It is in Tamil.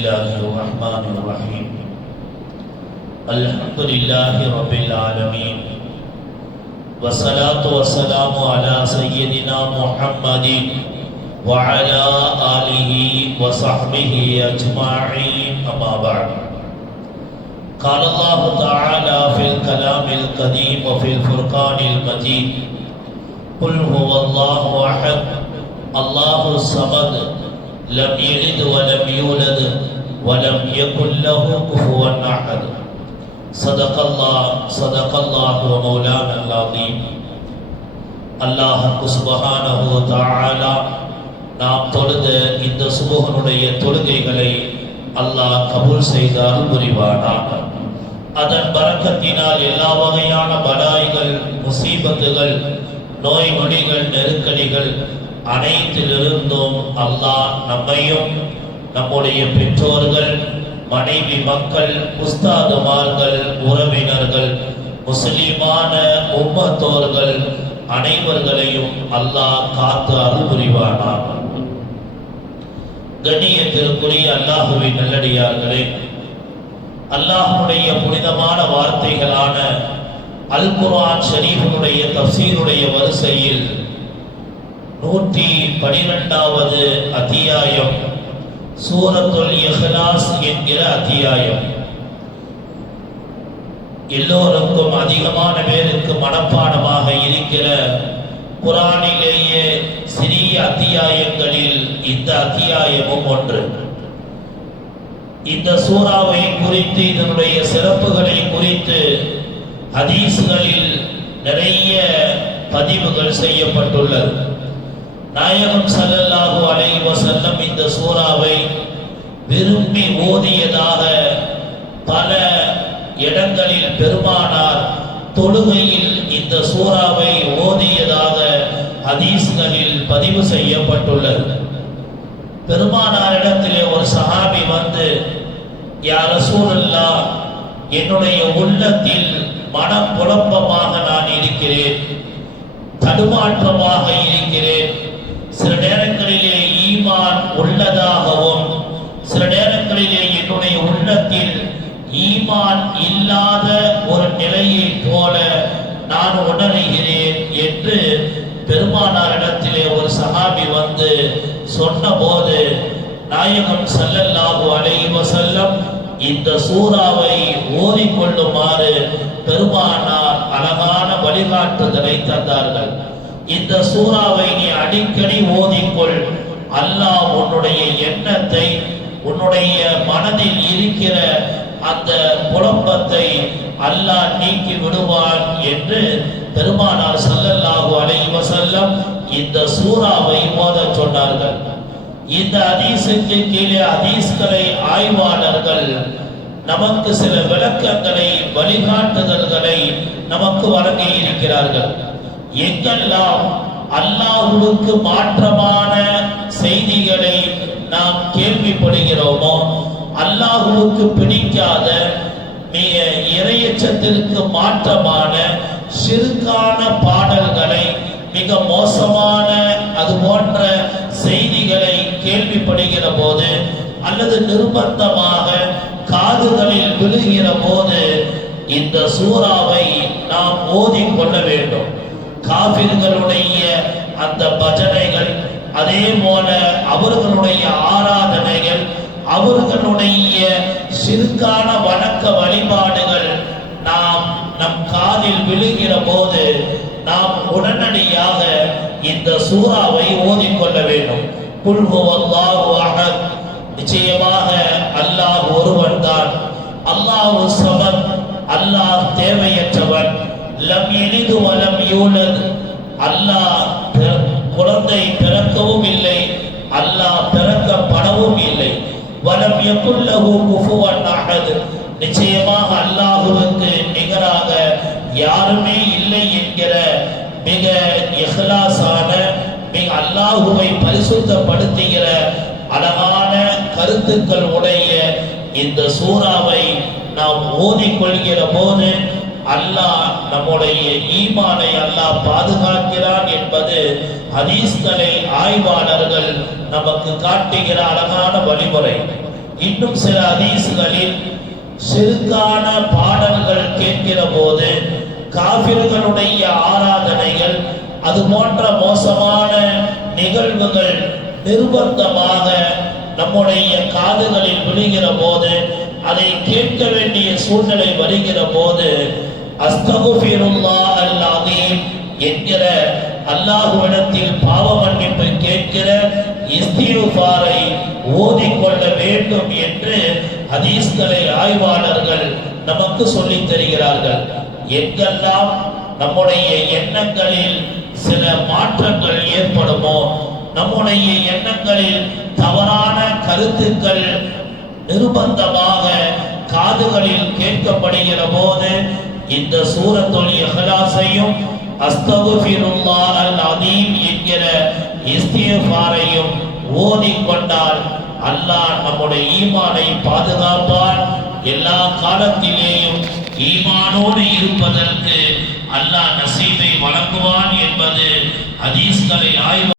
الله الرحمن الرحيم الحمد لله رب العالمين والصلاة والسلام على سيدنا محمد وعلى آله وصحبه أجمعين أما بعد قال الله تعالى في الكلام القديم وفي الفرقان المجيد قل هو الله أحد الله الصمد لم يلد ولم يولد ولم يكن له كفوا أحد صدق الله ومولانا العظيم அல்லாஹ் சுப்ஹானஹு வ தஆலா நாம் தொழுத இந்த சுபஹனுடைய தொழுகைகளை அல்லாஹ் கபூல் செய்தால் புரிவானாக. அதன் பரக்கத்தினால் எல்லா வகையான பலாய்கள், முசீபத்துகள், நோய் நொடிகள், நெருக்கடிகள் அனைத்திலிருந்தும் அல்லாஹ் நம்மையும் நம்முடைய பெற்றோர்கள், மனைவி, மக்கள், உஸ்தாதுமார்கள், உறவினர்கள், முஸ்லிமான உம்மத்தோர்கள் அனைவர்களையும் அல்லாஹ் காத்து அருள் புரிவானாக. கண்ணியத்திற்குரிய அல்லாஹுவின் நல்லடியார்களே, அல்லாஹ்வுடைய புனிதமான வார்த்தைகளான அல் குர்ஆன் ஷரீஃபுடைய தஃசீருடைய வரிசையில் 112வது அத்தியாயம் சூரத்துல் இஹ்லாஸ் என்கிற அத்தியாயம். எல்லோருக்கும் அதிகமான பேருக்கு மனப்பாடமாக இருக்கிற குர்ஆனிலேயே சிறிய அத்தியாயங்களில் இந்த அத்தியாயமும் ஒன்று. இந்த சூறாவை குறித்து, இதனுடைய சிறப்புகளை குறித்து ஹதீஸ்களில் நிறைய பதிவுகள் செய்யப்பட்டுள்ளது. நாயகம் ஸல்லல்லாஹு அலைஹி வஸல்லம் இந்த சூறாவை விரும்பி ஓதியதாக பல இடங்களில் பெருமானார் தொழுகையில் இந்த சூறாவை ஓதியதாக ஹதீஸ்களில் பதிவு செய்யப்பட்டுள்ளது. பெருமானாரிடத்திலே ஒரு சஹாபி வந்து, யா ரசூலல்லாஹ், என்னுடைய உள்ளத்தில் மனம் குழப்பமாக நான் இருக்கிறேன், தடுமாற்றமாக இருக்கிறேன். சில நேரங்களிலே ஈமான் உள்ளதாகவும், சில நேரங்களிலே என்னுடைய உள்ளத்தில் ஈமான் இல்லாத ஒரு நிலையை போல நான் உணர்கிறேன் என்று பெருமானாரிடத்திலே ஒரு சஹாபி வந்து சொன்னபோது, நாயகம் ஸல்லல்லாஹு அலைஹி வஸல்லம் இந்த சூறாவை ஓதிக்கொள்ளுமாறு பெருமானார் அழகான வழிகாட்டுதலை தந்தார்கள். இந்த சூறாவை நீ அடிக்கடி ஓதிக்கொள், அல்லாஹ் உன்னுடைய எண்ணத்தை, உன்னுடைய மனதில் இருக்கிற அந்த குழப்பத்தை அல்லாஹ் நீக்கி விடுவான் என்று பெருமானார் ஸல்லல்லாஹு அலைஹி வஸல்லம் இந்த சூறாவை ஓதச் சொன்னார்கள். இந்த ஹதீஸுக்கு கீழே ஹதீஸ்களை ஆய்வாளர்கள் நமக்கு சில விளக்கங்களை, வழிகாட்டுதல்களை நமக்கு வழங்கி இருக்கிறார்கள். எங்கெல்லாம் அல்லாஹ்வுக்கு மாற்றமான செய்திகளை நாம் கேள்விப்படுகிறோமோ, அல்லாஹ்வுக்கு பிடிக்காத, இறையச்சத்திற்கு மாற்றமான ஷிர்கான பாடல்களை, மிக மோசமான அது போன்ற செய்திகளை கேள்விப்படுகிற போது, அல்லது நிர்பந்தமாக காதுகளில் விழுகிற போது இந்த சூறாவை நாம் ஓதிக்கொள்ள வேண்டும். காபிர்களுடைய அந்த பஜனைகள், அதே போல அவர்களுடைய ஆராதனைகள், அவர்களுடைய ஷிர்கான வணக்க வழிபாடுகள் நம் காதில் விழுகிற போது நாம் உடனடியாக இந்த சூறாவை ஓதிக்கொள்ள வேண்டும். குல் ஹுவல்லாஹு அஹத், நிச்சயமாக அல்லாஹ் ஒருவன் தான், அல்லாஹு ஸமத், அல்லாஹ் தேவையற்றவன், லம் யலிது வலம் யூலத், அல்லாஹ் குழந்தை பிறக்கவும் இல்லை, அல்லாஹ் பிறக்கப்படவும் இல்லை, வலம் யகுல் லஹு குஃபுவன் அஹத், நிச்சயமாக அல்லாஹ்வுக்கு நிகராக யாருமே இல்லை என்கிற மிக இஹ்லாஸான, மிக அல்லாஹ்வை பரிசுத்தப்படுத்துகிற அழகான கருத்துக்கள் உடைய இந்த சூறாவை நாம் ஓதிக்கொள்கிற போது அல்லாஹ் நம்முடைய ஈமானை அல்லாஹ் பாதுகாக்கிறான் என்பது ஹதீஸ்களை ஆய்வாளர்கள் நமக்கு காட்டுகிற அழகான வழிமுறை. இன்னும் சில ஹதீஸ்களில் ஷிர்கான பாடல்கள் கேட்கிற போது காபிர்களுடைய ஆராதனைகள் அது போன்ற மோசமான நிகழ்வுகள் நிர்பந்தமாக நம்முடைய காதுகளில் விழுகிற போது அதை கேட்க வேண்டிய சூழ்நிலை வருகிற போது அஸ்தகுஃபிருல்லாஹ் அல் அஸீம் என்கிற அல்லாஹ்விடத்தில் பாவ மன்னிப்பு கேட்கிற இஸ்திக்ஃபாரை ஓதிக்கொள்ள வேண்டும் என்று ஹதீஸ்களை ஆய்வாளர்கள் நமக்கு சொல்லித் தருகிறார்கள். எங்கெல்லாம் நம்முடைய எண்ணங்களில் சில மாற்றங்கள் ஏற்படுமோ, நம்முடைய எண்ணங்களில் தவறான கருத்துக்கள் நிர்பந்தமாக காதுகளில் கேட்கப்படுகிற போது இந்த சூரத்துல் இஹ்லாஸையும் அஸ்தகுஃபிருல்லாஹ் அல் அஸீம் என்கிற இஸ்திக்ஃபாரையும் ஓதிக்கொண்டால் அல்லாஹ் நம்முடைய ஈமானை பாதுகாப்பான். எல்லா காலத்திலேயும் ஈமானோடு இருப்பதற்கு அல்லாஹ் நசீபை வழங்குவான் என்பது ஹதீஸ்களை ஆய்வு